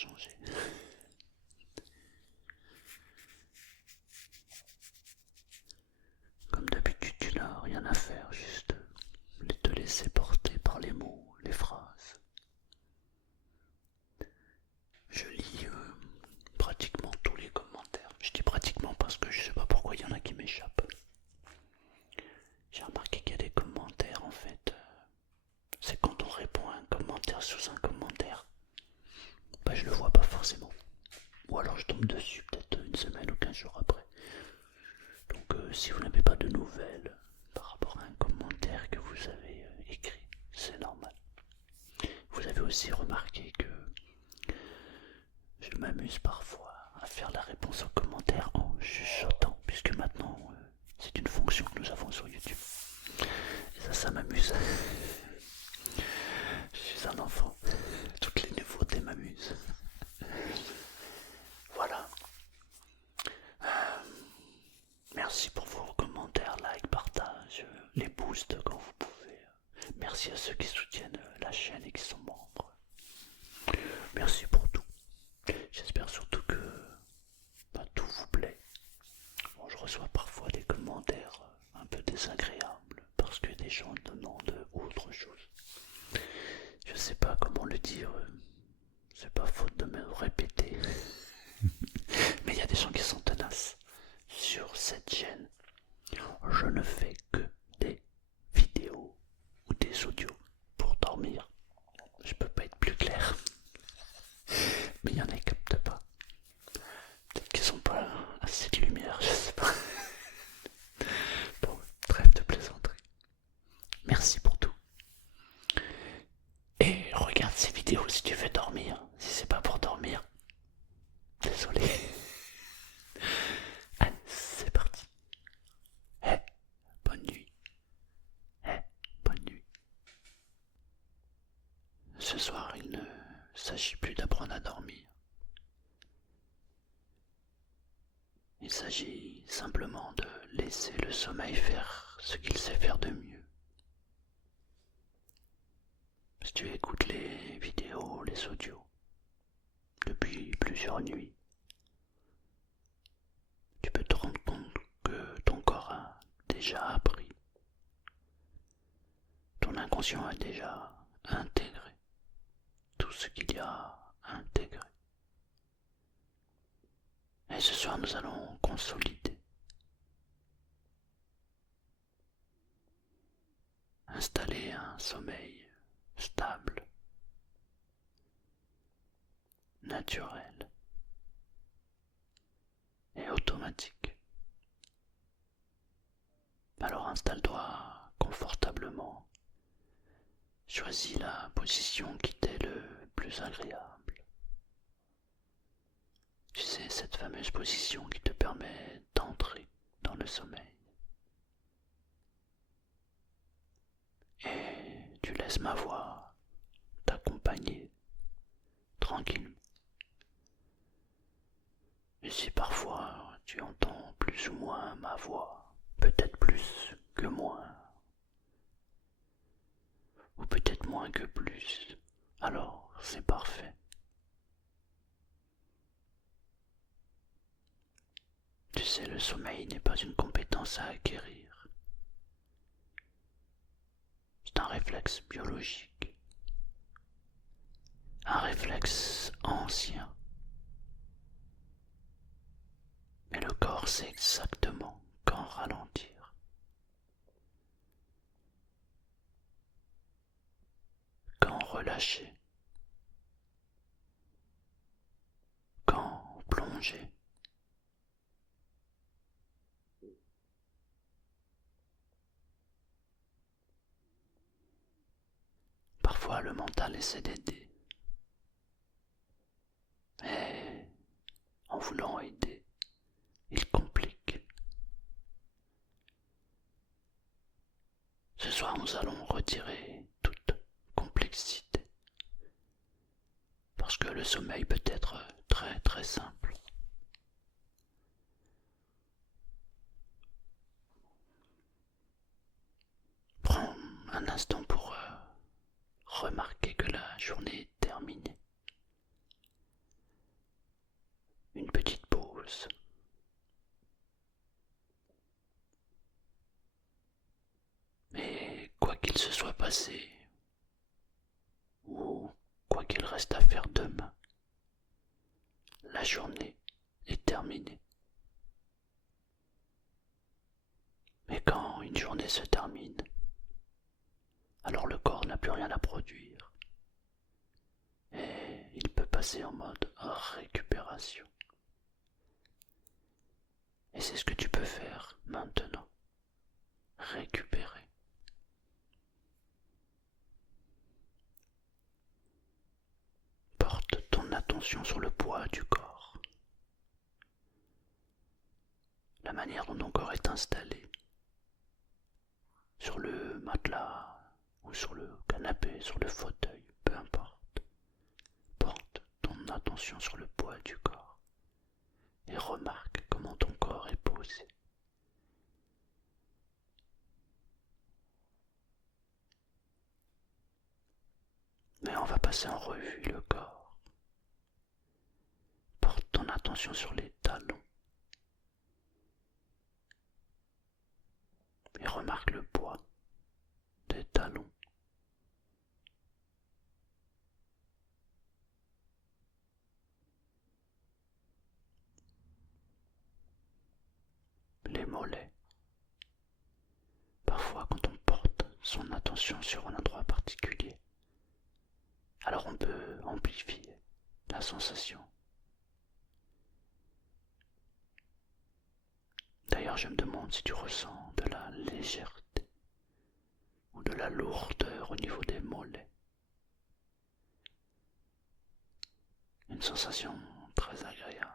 changer. Comme d'habitude, tu n'as rien à faire, juste te laisser porter par les mots, les phrases. Je lis pratiquement tous les commentaires. Je dis pratiquement parce que je sais pas pourquoi il y en a qui m'échappent. J'ai remarqué qu'il y a des commentaires en fait. C'est quand on répond à un commentaire sous un commentaire. Bah je le vois pas forcément. Ou alors je tombe dessus peut-être une semaine ou 15 jours après. Donc si vous n'avez pas de nouvelles par rapport à un commentaire que vous avez écrit, c'est normal. Vous avez aussi remarqué que je m'amuse parfois à faire la réponse aux commentaires en chuchotant, puisque maintenant c'est une fonction que nous avons sur YouTube. Et ça m'amuse. Je suis un enfant. Toutes les nouveautés m'amusent. Voilà. Merci pour vos commentaires, likes, partages, les boosts quand vous pouvez. Merci à ceux qui soutiennent la chaîne et qui sont membres. Merci pour tout. J'espère surtout que tout vous plaît. Bon, je reçois parfois des commentaires un peu désagréables parce que des gens demandent autre chose. Je sais pas comment le dire, c'est pas faute de me répéter. Mais il y a des gens qui sont tenaces. Sur cette chaîne, je ne fais que des vidéos ou des audios pour dormir. Je peux pas être plus clair. Mais il y en a qui captent pas. Peut-être qu'ils sont pas assez de lumière, je sais pas. Bon, trêve de plaisanterie. Merci pour tout. Et regarde ces vidéos si tu veux dormir. Si c'est pas pour dormir, désolé. Allez, c'est parti. Bonne nuit. Bonne nuit. Ce soir, il ne s'agit plus d'apprendre à dormir. Il s'agit simplement de laisser le sommeil faire ce qu'il sait faire de mieux. Si tu écoutes les vidéos, les audios, depuis plusieurs nuits, tu peux te rendre compte que ton corps a déjà appris. Ton inconscient a déjà intégré tout ce qu'il y a à intégrer. Et ce soir, nous allons consolider. Installer un sommeil stable, naturel et automatique. Alors installe-toi confortablement. Choisis la position qui t'est le plus agréable. Tu sais, cette fameuse position qui te permet d'entrer dans le sommeil. Et tu laisses ma voix t'accompagner tranquillement. Et si parfois tu entends plus ou moins ma voix, peut-être plus que moins, ou peut-être moins que plus, alors c'est parfait. Tu sais, le sommeil n'est pas une compétence à acquérir. C'est un réflexe biologique. Un réflexe ancien. Mais le corps sait exactement quand ralentir. Quand relâcher. Quand plonger. Parfois le mental essaie d'aider. Mais en voulant aider, il complique. Ce soir nous allons retirer toute complexité. Parce que le sommeil peut être très très simple. Prends un instant pour remarquer que la journée est terminée. à faire demain. La journée est terminée. Mais quand une journée se termine, alors le corps n'a plus rien à produire et il peut passer en mode récupération. Et c'est ce que tu peux faire maintenant. Récupérer. Porte ton attention sur le poids du corps. La manière dont ton corps est installé. Sur le matelas ou sur le canapé, sur le fauteuil, peu importe. Porte ton attention sur le poids du corps et remarque comment ton corps est posé. Mais on va passer en revue le corps. Porte ton attention sur les talons et remarque le poids des talons. Les mollets. Parfois quand on porte son attention sur un endroit particulier, alors on peut amplifier la sensation. D'ailleurs, je me demande si tu ressens de la légèreté ou de la lourdeur au niveau des mollets. Une sensation très agréable.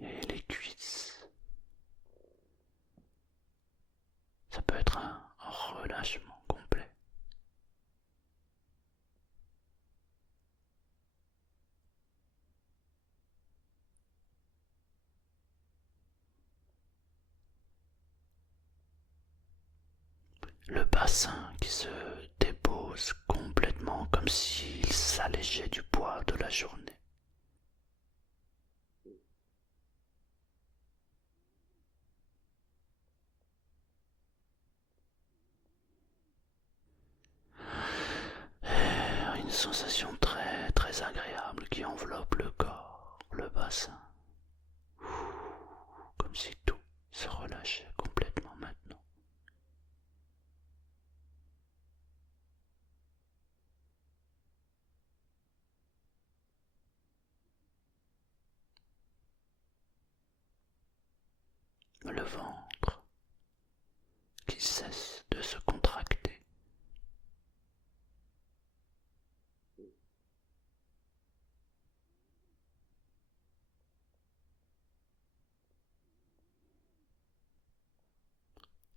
Et les cuisses. Ça peut être un relâchement complet. Le bassin qui se dépose complètement comme s'il s'allégeait du poids de la journée. Et une sensation très très agréable qui enveloppe le corps, le bassin. Comme si tout se relâchait complètement maintenant. Le ventre qui cesse de se contracter.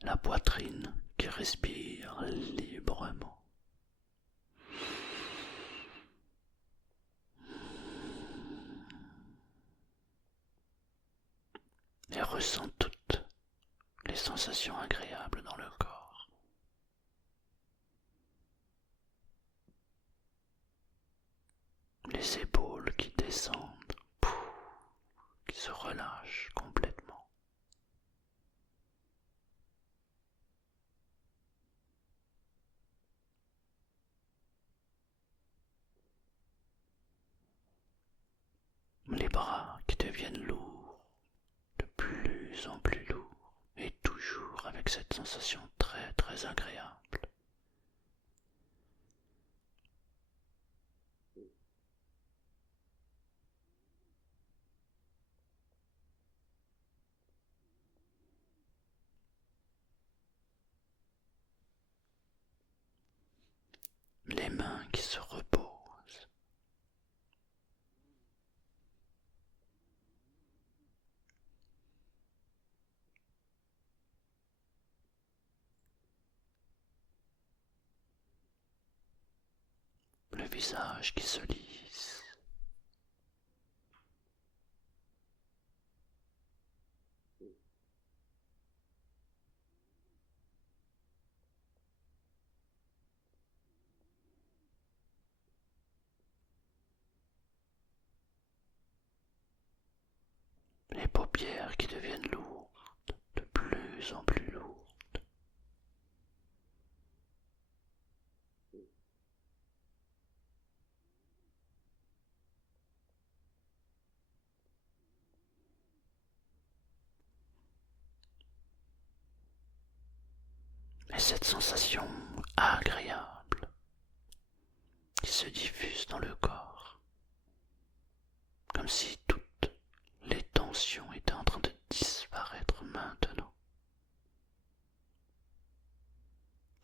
La poitrine qui respire librement. Et ressent toutes les sensations agréables dans le corps. Les épaules qui descendent, qui se relâchent complètement. Les bras qui deviennent lourds, de plus en plus lourds, et toujours avec cette sensation très très agréable. Les mains qui se reposent. Le visage qui se lisse. Les paupières qui deviennent lourdes, de plus en plus lourdes. Et cette sensation agréable qui se diffuse dans le corps, comme si toutes les tensions étaient en train de disparaître maintenant.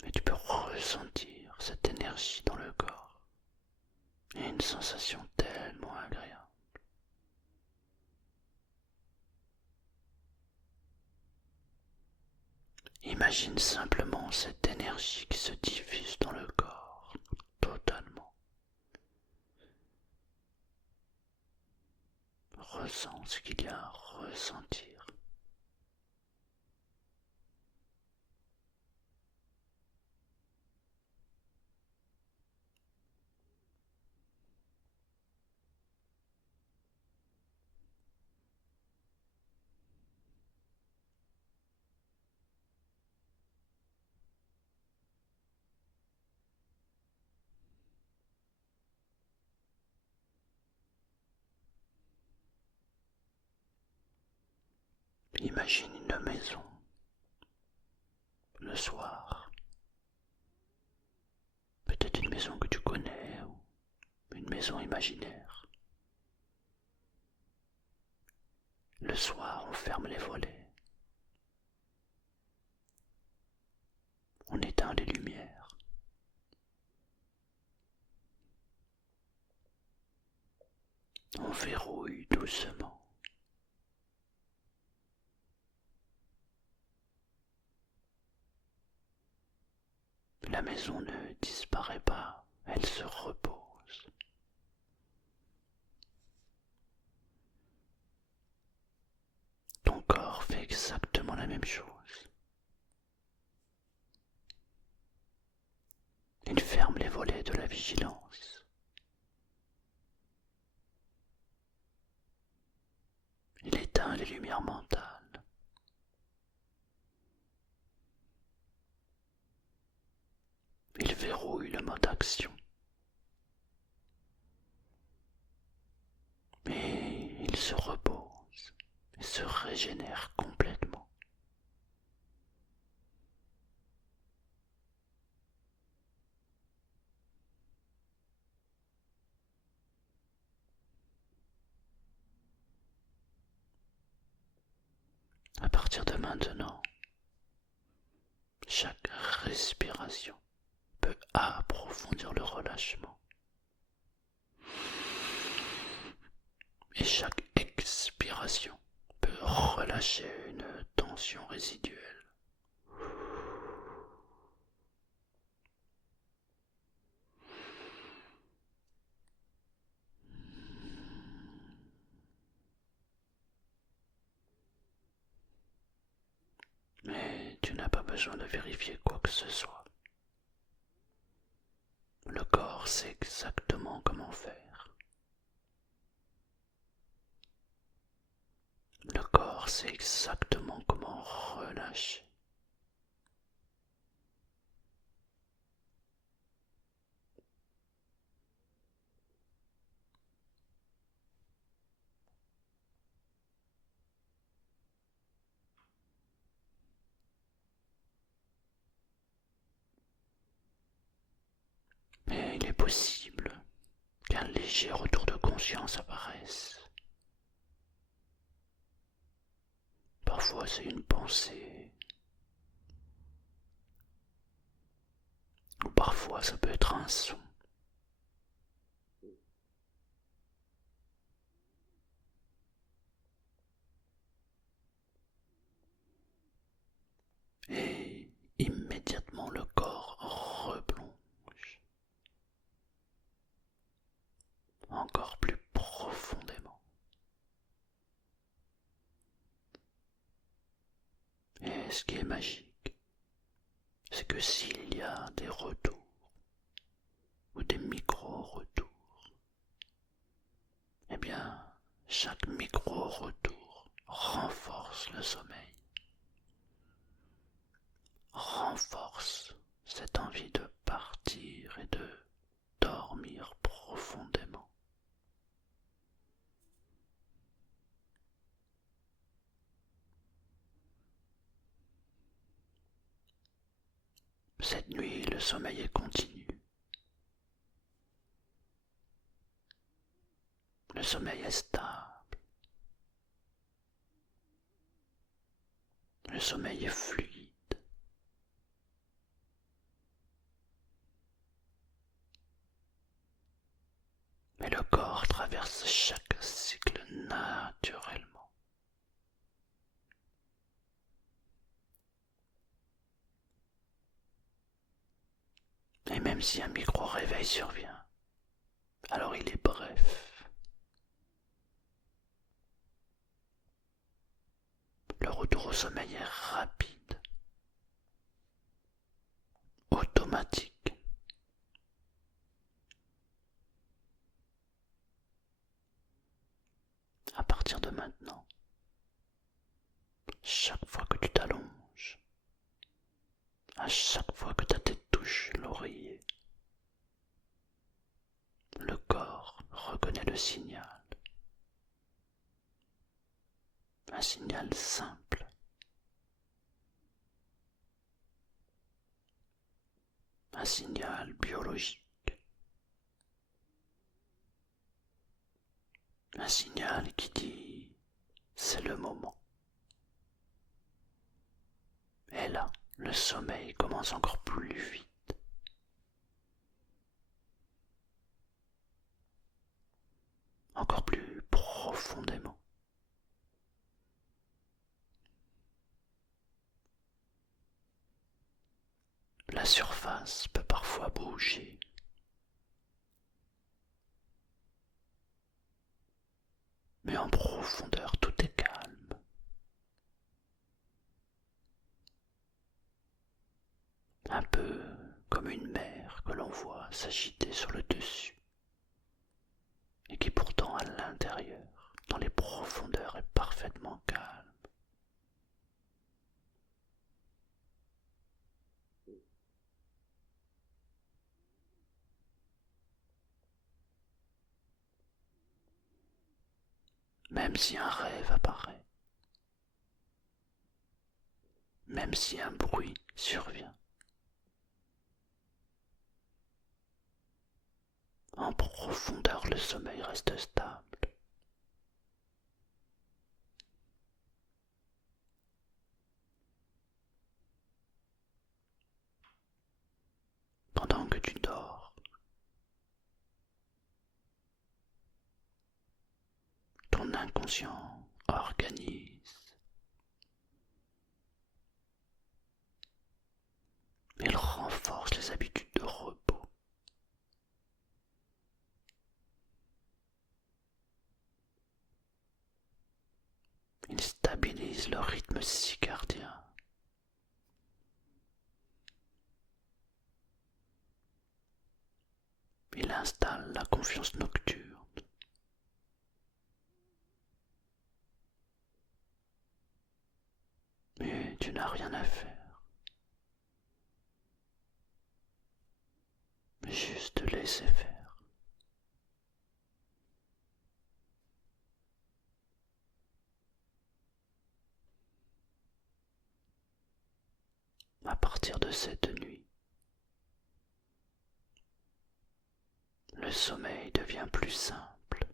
Et tu peux ressentir cette énergie dans le corps et une sensation tellement agréable. Imagine simplement cette énergie qui se diffuse dans le corps totalement. Ressens ce qu'il y a à ressentir. Imagine une maison le soir. Peut-être une maison que tu connais ou une maison imaginaire. Le soir, on ferme les volets. On éteint les lumières. On verrouille doucement. La maison ne disparaît pas, elle se repose. Ton corps fait exactement la même chose. Il ferme les volets de la vigilance. Il éteint les lumières mentales. Il verrouille le mode action. Mais il se repose et se régénère complètement. À partir de maintenant, chaque respiration peut approfondir le relâchement. Et chaque expiration peut relâcher une tension résiduelle. Mais tu n'as pas besoin de vérifier quoi que ce soit. Le corps sait exactement comment faire. Le corps sait exactement comment relâcher. Mais il est possible qu'un léger retour de conscience apparaisse. Parfois c'est une pensée, ou parfois ça peut être un son. Et immédiatement le corps replonge encore plus profondément. Et ce qui est magique, c'est que s'il y a des retours ou des micro-retours, eh bien, chaque micro-retour renforce le sommeil, renforce cette envie de partir et de dormir profondément. Cette nuit, le sommeil est continu. Le sommeil est stable. Le sommeil est fluide. Mais le corps traverse chaque cycle naturellement. Et même si un micro-réveil survient, alors il est bref. Le retour au sommeil est rapide, automatique. À partir de maintenant, chaque fois que tu t'allonges, à chaque fois que ta tête touche l'oreiller, le corps reconnaît le signal. Un signal simple. Un signal biologique. Un signal qui dit c'est le moment. Et là, le sommeil commence encore plus vite. Encore plus profondément. La surface peut parfois bouger. Mais en profondeur, tout est calme. Un peu comme une mer que l'on voit s'agiter sur le dessus. Et qui pourtant à l'intérieur, dans les profondeurs, est parfaitement calme. Même si un rêve apparaît, même si un bruit survient, en profondeur le sommeil reste stable. Pendant que tu dors, ton inconscient organise. Il renforce les habitudes de repos. Il stabilise le rythme circadien. Il installe la confiance nocturne. Mais tu n'as rien à faire. Juste laisser faire. À partir de cette nuit, le sommeil devient plus simple,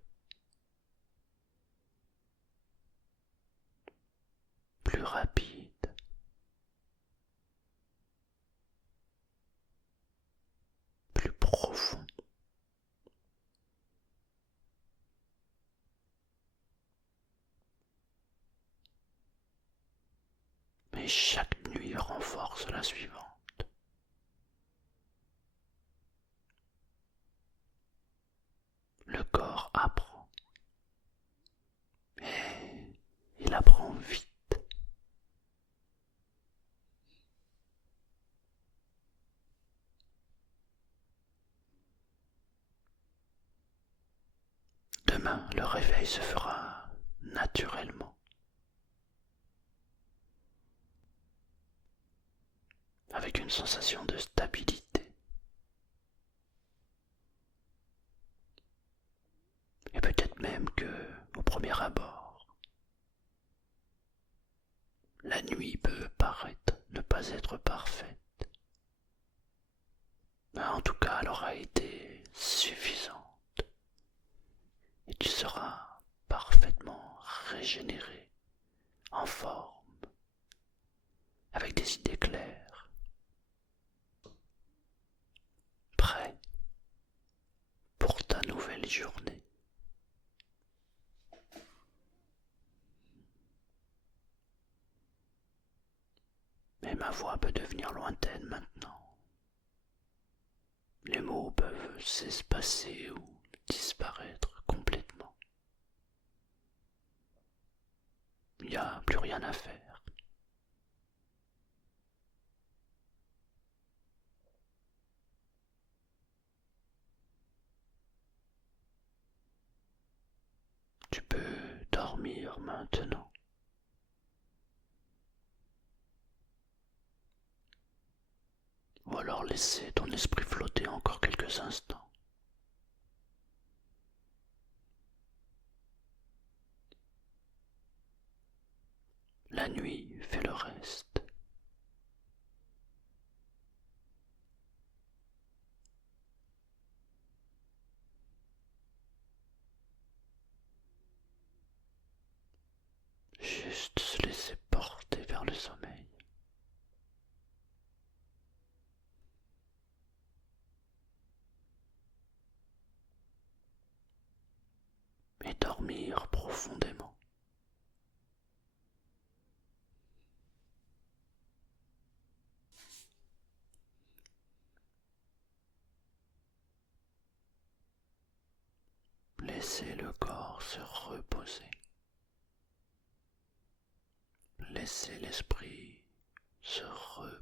plus rapide, plus profond. Mais chaque nuit renforce la suivante. Le corps apprend. Et il apprend vite. Demain, le réveil se fera naturellement. Avec une sensation de stabilité. Et peut-être même que, au premier abord, la nuit peut paraître ne pas être parfaite. belle journée. Mais ma voix peut devenir lointaine maintenant. Les mots peuvent s'espacer ou disparaître complètement. Il n'y a plus rien à faire. Tu peux dormir maintenant. Ou alors laisser ton esprit flotter encore quelques instants. La nuit fait le reste. Juste se laisser porter vers le sommeil. Et dormir profondément. Laissez le corps se reposer. Laissez l'esprit se reposer.